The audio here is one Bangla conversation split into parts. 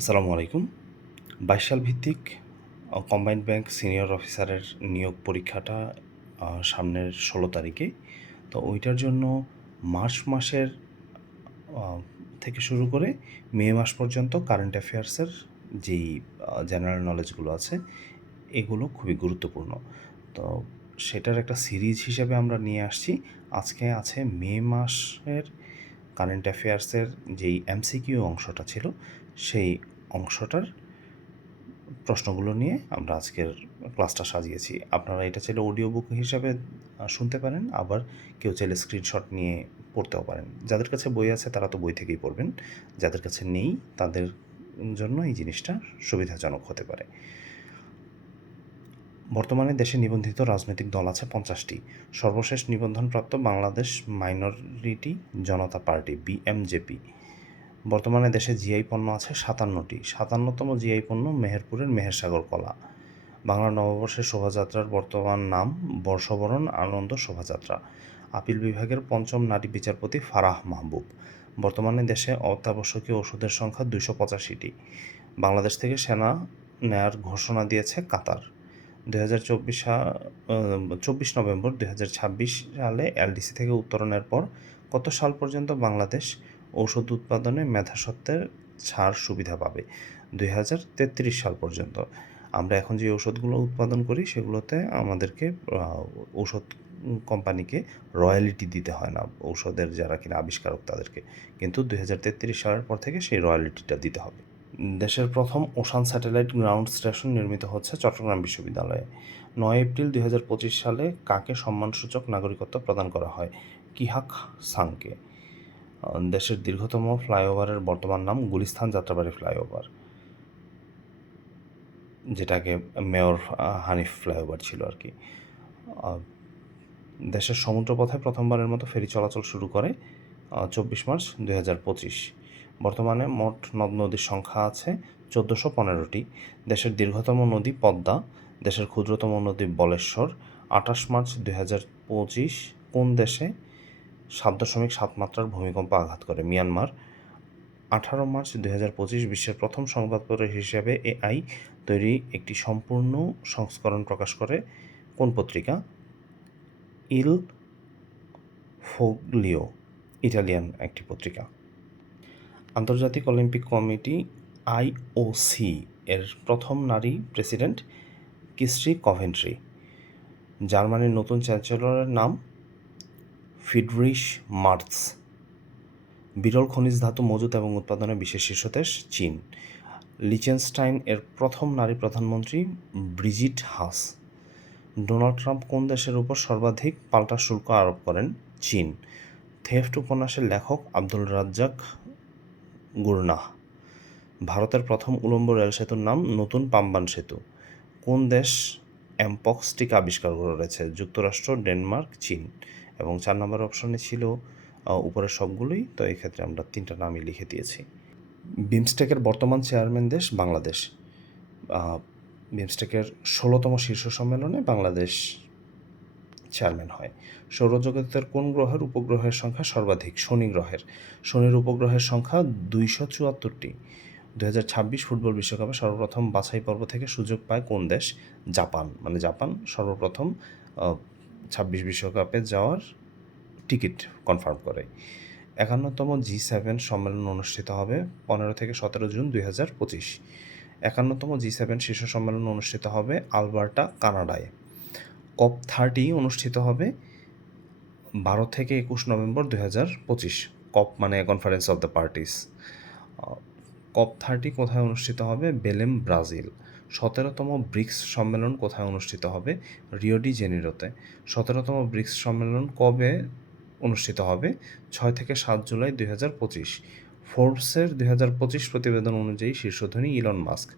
আসসালামু আলাইকুম। বাইশ সাল ভিত্তিক কম্বাইন্ড ব্যাংক সিনিয়র অফিসারের নিয়োগ পরীক্ষাটা সামনের ষোলো তারিখে। তো ওইটার জন্য মার্চ মাসের থেকে শুরু করে মে মাস পর্যন্ত কারেন্ট অ্যাফেয়ার্সের যেই জেনারেল নলেজগুলো আছে, এগুলো খুবই গুরুত্বপূর্ণ। তো সেটার একটা সিরিজ হিসেবে আমরা নিয়ে আসছি। আজকে আছে মে মাসের কারেন্ট অ্যাফেয়ার্সের যেই এমসিকিউ অংশটা ছিল সেই অংশটার প্রশ্নগুলো নিয়ে আমরা আজকের ক্লাসটা সাজিয়েছি। আপনারা এটা চাইলে অডিও বুক হিসাবে শুনতে পারেন, আবার কেউ চাইলে স্ক্রিনশট নিয়ে পড়তেও পারেন। যাদের কাছে বই আছে, তারা তো বই থেকেই পড়বেন। যাদের কাছে নেই, তাদের জন্য এই জিনিসটা সুবিধাজনক হতে পারে। বর্তমানে দেশে নিবন্ধিত রাজনৈতিক দল আছে পঞ্চাশটি। সর্বশেষ নিবন্ধনপ্রাপ্ত Bangladesh minority Janata party, BMJP. বর্তমানে দেশে জিআই পণ্য আছে সাতান্নটি। সাতান্নতম জিআই পণ্য মেহেরপুরের মেহেরসাগর কলা বাংলা নববর্ষের শোভাযাত্রার বর্তমান নাম বর্ষবরণ আনন্দ শোভাযাত্রা। আপিল বিভাগের পঞ্চম নারী বিচারপতি ফারাহ মাহবুব। বর্তমানে দেশে অত্যাবশ্যকীয় ওষুধের সংখ্যা দুশো পঁচাশিটি। বাংলাদেশ থেকে সেনা নেয়ার ঘোষণা দিয়েছে কাতার। দুই হাজার চব্বিশ চব্বিশ নভেম্বর দুই হাজার ছাব্বিশ সালে এলডিসি থেকে উত্তরণের পর কত সাল পর্যন্ত বাংলাদেশ ঔষধ উৎপাদনে মেধাসত্ত্বের ছাড় সুবিধা পাবে দুই হাজার তেত্রিশ সাল পর্যন্ত। আমরা এখন যে ওষুধগুলো উৎপাদন করি, সেগুলোতে আমাদেরকে ঔষধ কোম্পানিকে রয়্যালিটি দিতে হয় না, ঔষধের যারা কিনা আবিষ্কারক তাদেরকে। কিন্তু দুই হাজার তেত্রিশ সালের পর থেকে সেই রয়্যালিটিটা দিতে হবে। দেশের প্রথম ওশান স্যাটেলাইট গ্রাউন্ড স্টেশন নির্মিত হচ্ছে চট্টগ্রাম বিশ্ববিদ্যালয়ে। নয় এপ্রিল দুই হাজার পঁচিশ সালে কাকে সম্মানসূচক নাগরিকত্ব প্রদান করা হয়? কিহাক সাংকে। দেশের দীর্ঘতম ফ্লাইওভারের বর্তমান নাম গুলিস্তান যাত্রাবাড়ি ফ্লাইওভার, যেটাকে মেয়র হানিফ ফ্লাইওভার ছিল আর কি। দেশের সমুদ্রপথে প্রথমবারের মতো ফেরি চলাচল শুরু করে চব্বিশ মার্চ দুই হাজার পঁচিশ। বর্তমানে মোট নদ নদীর সংখ্যা আছে চোদ্দোশো পনেরোটি। দেশের দীর্ঘতম নদী পদ্মা, দেশের ক্ষুদ্রতম নদী বলেশ্বর, আঠাশ মার্চ দুই হাজার পঁচিশ। কোন দেশে সাত দশমিক সাত মাত্রার ভূমিকম্প আঘাত করে মিয়ানমার। আঠারো মার্চ দুই হাজার পঁচিশ বিশ্বের প্রথম সংবাদপত্র হিসেবে এআই তৈরি একটি সম্পূর্ণ সংস্করণ প্রকাশ করে। কোন পত্রিকা? ইল ফোগলিও, ইটালিয়ান একটি পত্রিকা। আন্তর্জাতিক অলিম্পিক কমিটি আইওসি এর প্রথম নারী প্রেসিডেন্ট কিস্ট্রি কভেন্ট্রি। জার্মানির নতুন চ্যান্সেলরের নাম ফিডরিশ মার্টস বিরল খনিজ ধাতু মজুত এবং উৎপাদনে বিশেষ শীর্ষ দেশ চীন। লিচেনস্টাইন এর প্রথম নারী প্রধানমন্ত্রী ব্রিজিট হাস। ডোনাল্ড ট্রাম্প কোন দেশের উপর সর্বাধিক পাল্টা শুল্ক আরোপ করেন? চীন। থেফট উপন্যাসের লেখক আব্দুল রাজ্জাক গুরনাহ। ভারতের প্রথম উলম্ব রেল সেতুর নাম নতুন পাম্বান সেতু। কোন দেশ অ্যাম্পক্স টিকা আবিষ্কার করেছে? যুক্তরাষ্ট্র, ডেনমার্ক, চীন। এবং চার নম্বর অপশনে ছিল উপরের সবগুলোই। তো এই ক্ষেত্রে আমরা তিনটা নামই লিখে দিয়েছি। বিমস্টেকের বর্তমান চেয়ারম্যান দেশ বাংলাদেশ। বিমস্টেকের ষোলোতম শীর্ষ সম্মেলনে বাংলাদেশ চেয়ারম্যান হয়। সৌরজগতের কোন গ্রহের উপগ্রহের সংখ্যা সর্বাধিক? শনি গ্রহের। শনির উপগ্রহের সংখ্যা দুইশো চুয়াত্তরটি। দু হাজার ছাব্বিশ ফুটবল বিশ্বকাপে সর্বপ্রথম বাছাই পর্ব থেকে সুযোগ পায় কোন দেশ? জাপান। মানে জাপান সর্বপ্রথম ছাব্বিশ বিশ্বকাপে যাওয়ার টিকিট কনফার্ম করে। একান্নতম জি সেভেন সম্মেলন অনুষ্ঠিত হবে পনেরো থেকে সতেরো জুন দুই হাজার পঁচিশ। একান্নতম জি সেভেন শীর্ষ সম্মেলন অনুষ্ঠিত হবে আলবার্টা, কানাডায়। কপ থার্টি অনুষ্ঠিত হবে বারো থেকে একুশ নভেম্বর দুই হাজার পঁচিশ। কপ মানে conference of the parties. COP thirty কোথায় অনুষ্ঠিত হবে? Belém, Brazil. সতেরোতম ব্রিক্স সম্মেলন কোথায় অনুষ্ঠিত হবে? রিওডি জেনিরোতে। সতেরোতম ব্রিক্স সম্মেলন কবে অনুষ্ঠিত হবে? ছয় থেকে সাত জুলাই দুই হাজার পঁচিশ। ফোর্বসের দুই হাজার পঁচিশ প্রতিবেদন অনুযায়ী শীর্ষধনী ইলন মাস্ক।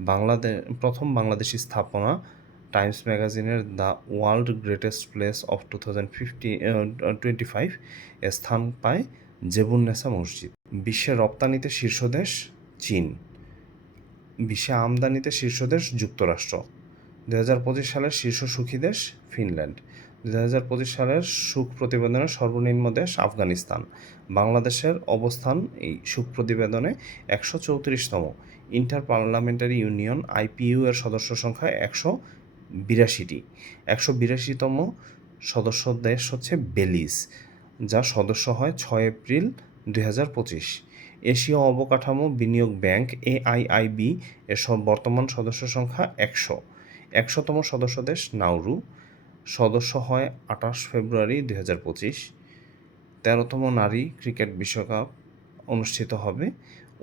বাংলাদেশ প্রথম বাংলাদেশি স্থাপনা টাইমস ম্যাগাজিনের the world greatest place of two thousand fifty twenty five স্থান পায় জেবুন্নেসা মসজিদ। বিশ্বের রপ্তানিতে শীর্ষ দেশ চীন। বিশ্বে আমদানিতে শীর্ষ দেশ যুক্তরাষ্ট্র। দু হাজার পঁচিশ সালের শীর্ষ সুখী দেশ ফিনল্যান্ড। দু হাজার পঁচিশ সালের সুখ প্রতিবেদনের সর্বনিম্ন দেশ আফগানিস্তান। বাংলাদেশের অবস্থান এই সুখ প্রতিবেদনে একশো চৌত্রিশতম। ইন্টার পার্লামেন্টারি ইউনিয়ন আইপিইউ এর সদস্য সংখ্যা একশো বিরাশিটি। একশো বিরাশিতম সদস্য দেশ হচ্ছে বেলিজ, যা সদস্য হয় ছয় এপ্রিল দুই হাজার পঁচিশ। এশীয় অবকাঠামো বিনিয়োগ ব্যাংক এআইআইবি এর বর্তমান সদস্য সংখ্যা একশো। একশোতম সদস্য দেশ নাউরু সদস্য হয় আঠাশ ফেব্রুয়ারি দুই হাজার পঁচিশ। তেরোতম নারী ক্রিকেট বিশ্বকাপ অনুষ্ঠিত হবে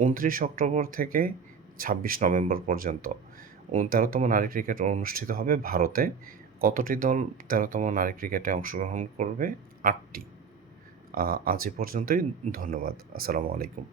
উনত্রিশ অক্টোবর থেকে ছাব্বিশ নভেম্বর পর্যন্ত। তেরোতম নারী ক্রিকেট অনুষ্ঠিত হবে ভারতে। কতটি দল তেরোতম নারী ক্রিকেটে অংশগ্রহণ করবে? আটটি। আজ এ পর্যন্তই ধন্যবাদ আসসালামু আলাইকুম।